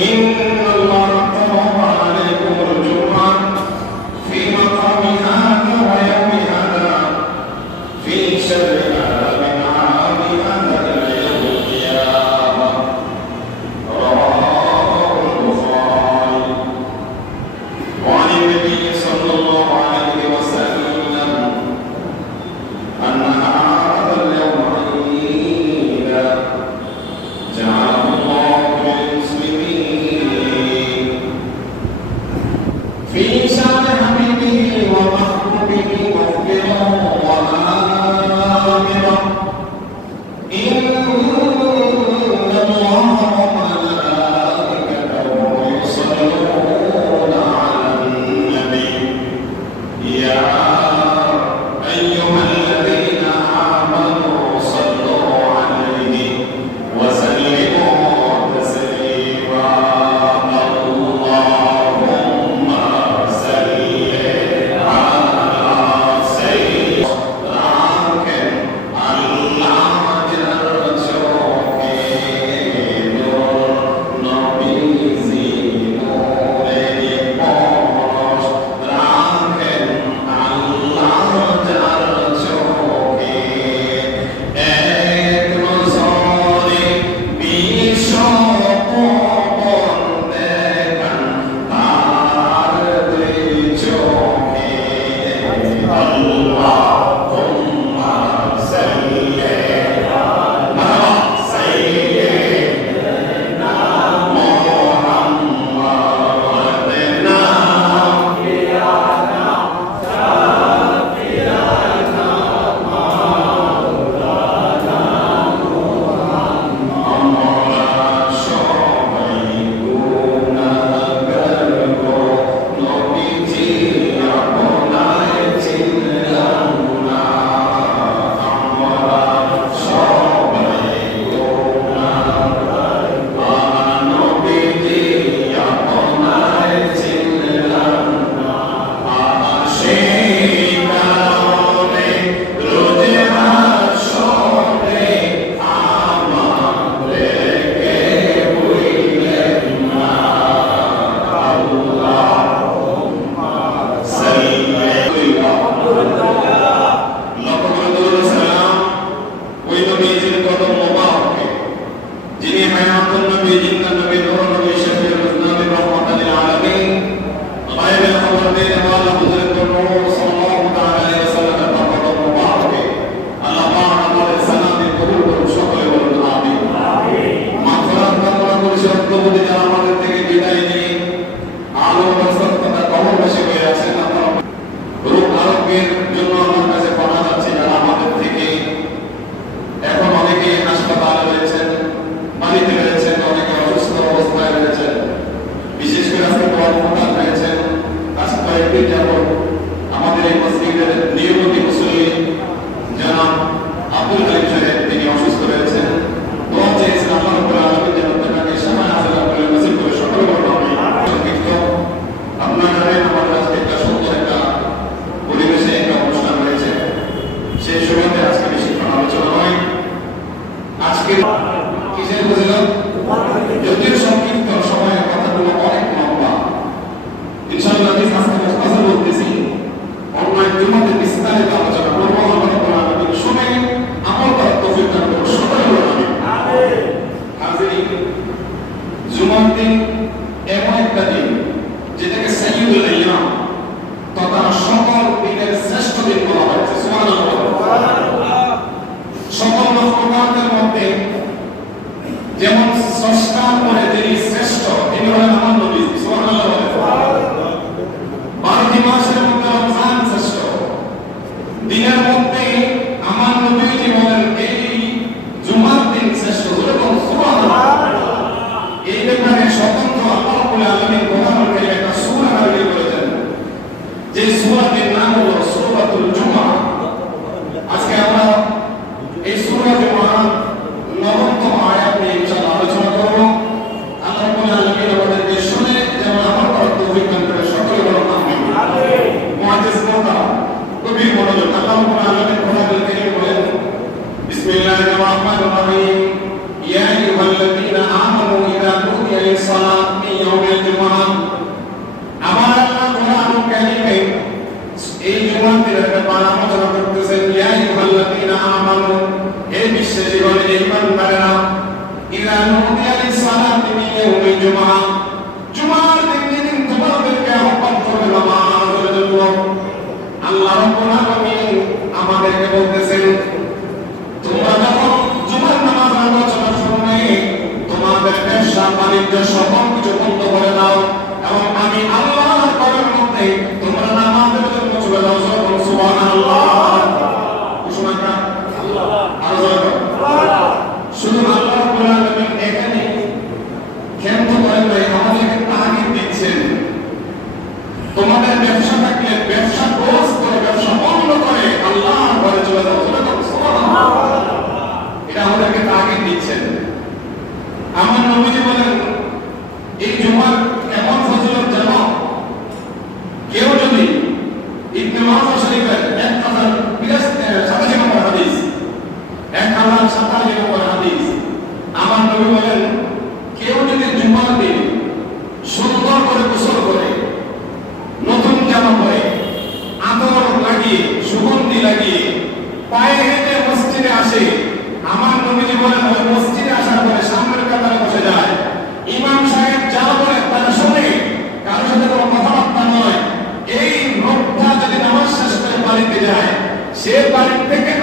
إن Em জুমার দিন দিন তোমাদেরকে আমাদেরকে বলতেছে Thank you. 接班。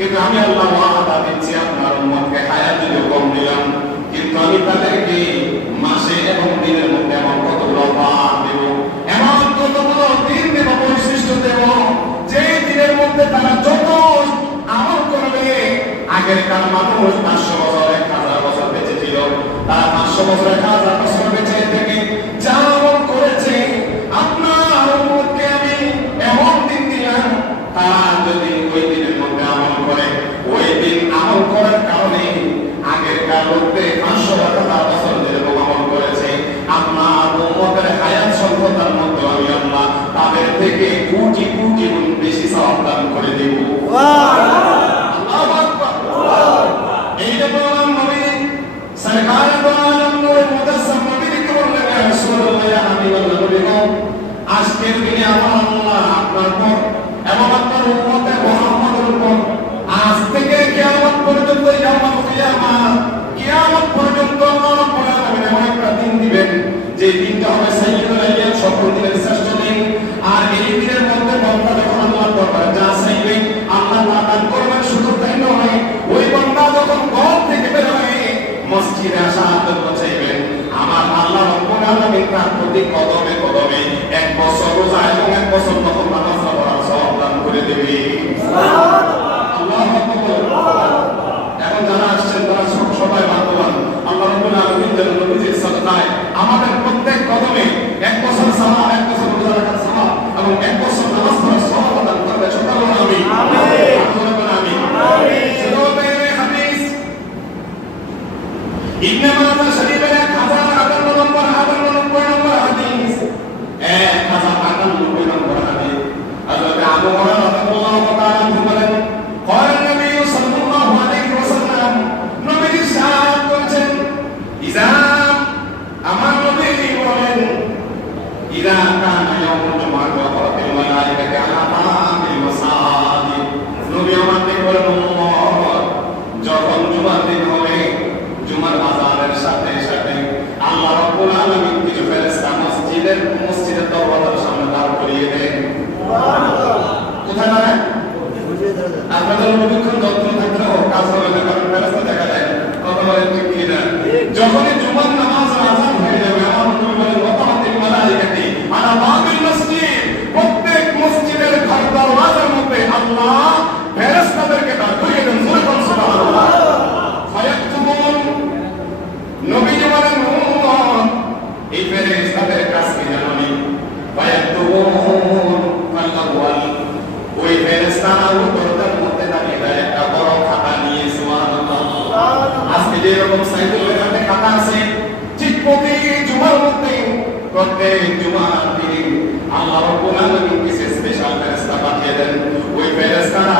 কিন্তু আমি আল্লাহ ওয়াদা দিচ্ছি আপনার উম্মতকে কম দিলাম। কিন্তু আমি তাদেরকে মাসে এবং দিনের মধ্যে আমার দেব, এমন কত দিন দেব দেব যে দিনের মধ্যে তারা যত আমল করবে আগের কাল মানুষ পাঁচশো বছর, এক হাজার বছর বেঁচে ছিল। তারা পাঁচশো বছর, এক হাজার বছর আজকের দিনে আমার আল্লাহ আপনার পর এবং আপনার আজ থেকে কেয়ামত পর্যন্ত পর্যন্ত আমার এমন একটা দিন দিবেন, যে দিনটা হবে সকল দিনের শ্রেষ্ঠ দিন। আর এই দিনের মধ্যে বন্ধা যখন আল্লাহর যা আল্লাহ করবেন, শুধু তাই নয়, ওই বন্ধা যখন ঘর থেকে বের হয়ে মসজিদে আসা চাইবেন, আমার আল্লাহ রব্বুল তার প্রতি কদর করলেন নবীজির সত্তায় আমাদের প্রত্যেক কদমে এক বছর সালাম ya. con এই জুমার দিন আল্লাহ রব্বুল আলামিন কিছু স্পেশাল ফেরেশতা পাঠিয়ে দেন ওই ফেরেশতারা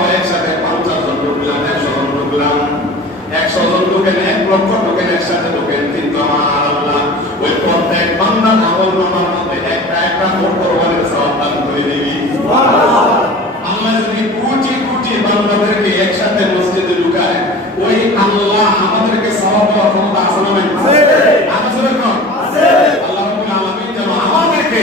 আমরা একসাথে পঞ্চাশ জন ঢুকলাম একশো জন ঢুকলাম একশো জন ঢুকেন এক লক্ষ ঢুকেন একসাথে ঢুকেন কিন্তু আমার আল্লাহ ওই প্রত্যেক বান্দার আমল নামার মধ্যে একটা একটা ভোট কোরবানির সওয়াব করে দিবি। আল্লাহ যদি কোটি কোটি বান্দাদেরকে একসাথে মসজিদে ঢুকায় ওই আল্লাহ আমাদেরকে সওয়াব দেওয়ার ক্ষমতা আছে আল্লাহ আমাদেরকে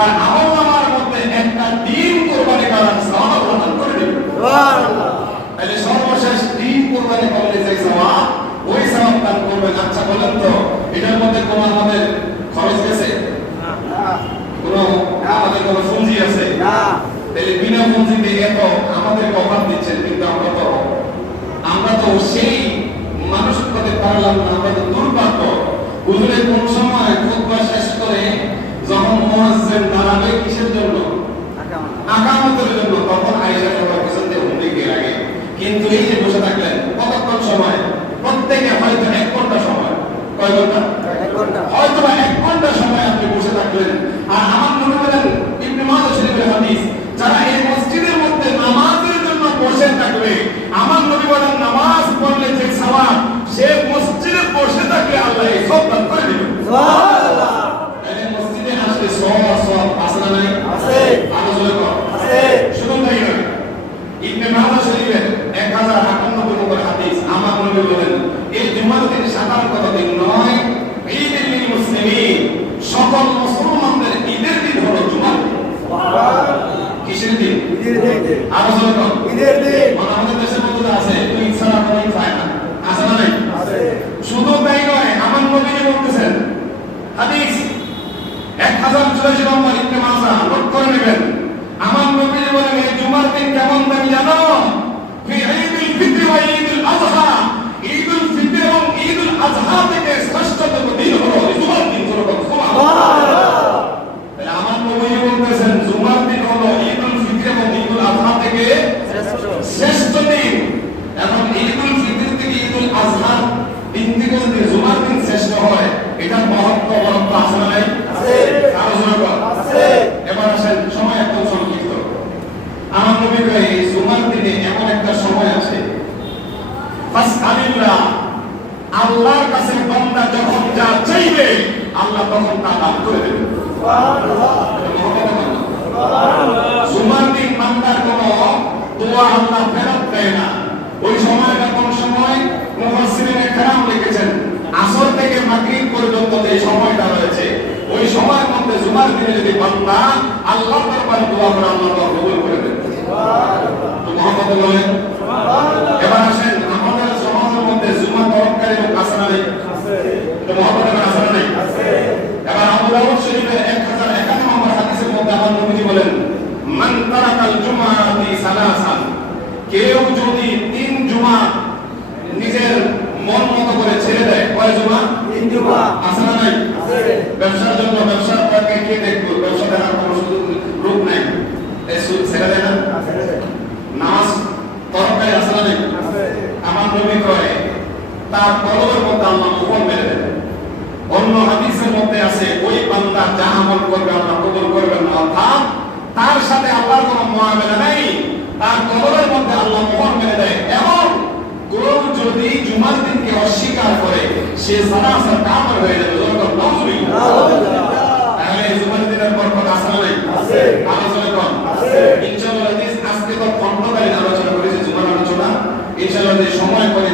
তার আমল নামার মধ্যে একটা দিন কোরবানি করার সওয়াব প্রদান করে দিবেন তাহলে সর্বশেষ দিন কোরবানি করলে যে সওয়াব ওই সওয়াব দান করবেন আচ্ছা বলেন তো এটার মধ্যে কোনো আমাদের খরচ গেছে? কোনো আমাদের কোনো পুঁজি আছে? তাহলে বিনা পুঁজিতে এত আমাদের অফার দিচ্ছেন কিন্তু আমরা তো আমরা তো সেই মানুষ করতে পারলাম না আমরা তো দুর্ভাগ্য। হুজুরে কোন সময় খুতবা শেষ করে যখন মুয়াজ্জিন দাঁড়াবে কিসের জন্য? আকামতের জন্য। তখন আয়েশা সবার পিছন দিয়ে হুন্ডি গিয়ে লাগে কিন্তু এই যে বসে থাকলেন কতক্ষণ সময়? প্রত্যেকে হয়তো এক ঘণ্টা সময়। কয় ঘণ্টা? হয়তো এক ঘণ্টা সময় আপনি বসে থাকলেন। আর আমার মনে করেন ইবনে মাজাহ শরীফের হাদিস যারা এই মসজিদের মধ্যে নামাজের জন্য বসে থাকবে আমার নবী বলেন নামাজ পড়লে যে সওয়াব সে মসজিদে বসে থাকলে আল্লাহ এই সব দান করে দিবেন। তাহলে মসজিদে আসলে সব সব আছে না নাই আরও জোরে কর শুধু তাই নয় ইবনে মাজাহ শরীফের 1058 নম্বর হাদিস আমার নবী বলেন এই জুমার দিন সাধারণত দিন নয় ঈদের দিন মুসলিমিন সকল মুসলমানদের ঈদের দিন হলো জুমার দিন। কিসের দিন আরও জোরে কর মানে আমাদের দেশের মধ্যে তো আছে তুই ছাড়া কোনো ঈদ হয় না আছে না নাই শুধু তাই নয় আমার নবী বলতেছেন হাদিস এক হাজার চুরাশি নম্বর ইবনে মাসা নোট করে নেবেন আমার নবী বলেন এই জুমার দিন কেমন দামি জানো ফি ঈদুল ফিতর ওয়া ঈদুল আযহা ঈদুল ফিতর এবং ঈদুল আযহা থেকে শ্রেষ্ঠতম দিন হলো এই জুমার দিন হলো সুবহানাল্লাহ তাহলে আমার নবী বলতেছেন জুমার দিন হলো ঈদুল ফিতর এবং ঈদুল আযহা থেকে শ্রেষ্ঠ দিন এখন ঈদুল ফিতর থেকে ঈদুল আযহা দিন থেকে যদি জুমার দিন শ্রেষ্ঠ হয় এটা মহত্ব মহত্ব আছে। না নাই বল। এবার আসেন সময় একদম সংক্ষিপ্ত। আমার নবী জুমার দিনে এমন একটা সময় আছে। ফাসআলিল্লাহ আল্লাহর কাছে বান্দা যখন যা চাইবে আল্লাহ তখন তা দান করে দেবে। জুমার দিন বান্দার কোনো দোয়া আল্লাহ ফেরত দেয় না। ওই সময়টা কোন সময়? মুফাসসিরিনে কেরাম লিখেছেন আসর থেকে মাগরিব পর্যন্ত যে সময়টা রয়েছে ওই সময়ের মধ্যে জুমার দিনে যদি বান্দা আল্লাহ দরবারে দোয়া করে আল্লাহ কবুল করে দেন তো মোহাম্মদ বলেন এবার আসেন আমাদের সমাজের মধ্যে জুমা তরফকারী লোক আছে না নেই তো মোহাম্মদ এবার আছে না নেই এবার আবু দাউদ শরীফের 1051 নম্বর হাদিসের মধ্যে আমার নবীজি বলেন মান তারাকাল জুমাআতি সালাসান কেউ যদি তিন জুমা নিজের মন মতো করে ছেড়ে দেয় কয় জুমা আছে না নাই ব্যবসার জন্য ব্যবসার পক্ষে কে দেখব ব্যবসা দেখার কোনো সুযোগ লোক নাই এই সু- ছেড়ে দেয় না নামাজ তরকারি আছে না নাই আমার নবী কয় তার কলবের মধ্যে আল্লাহ মোহন মেরে দেবে অন্য হাদিসের মধ্যে আছে ওই বান্দা যা আমল করবে আল্লাহ কবুল করবেন অর্থাৎ তার সাথে আল্লাহর কোনো মুআমালা নেই। তার কবরের মধ্যে আল্লাহ মোহর মেরে দেয়। এবং কেউ যদি জুমার দিনকে অস্বীকার করে সে সারাসার কামর হয়ে যাবে। যখন তাহলে জুমার দিনের পর কথা আসলে নাই? আলোচনা কম ইনশাআল্লাহ আজকে তো খণ্ডকালীন আলোচনা করেছি জুমার আলোচনা। ইনশাআল্লাহ সময় করে